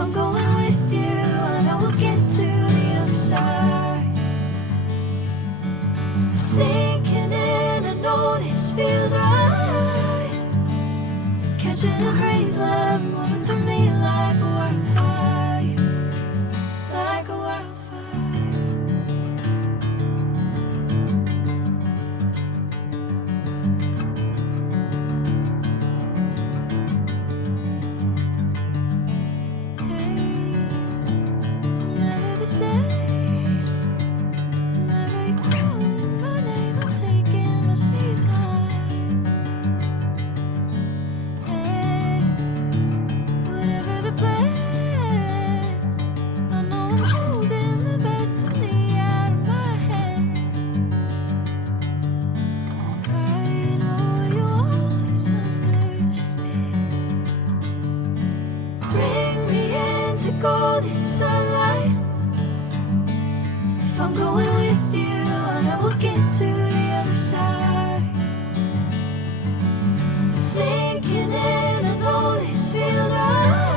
I'm going with you, I know we'll get to the other side. Sinking in, I know this feels right. Catching a crazy love, moving through me like a wildfire, like a wildfire. Golden sunlight. If I'm going with you, I know we'll get to the other side. Sinking in, I know this feels right.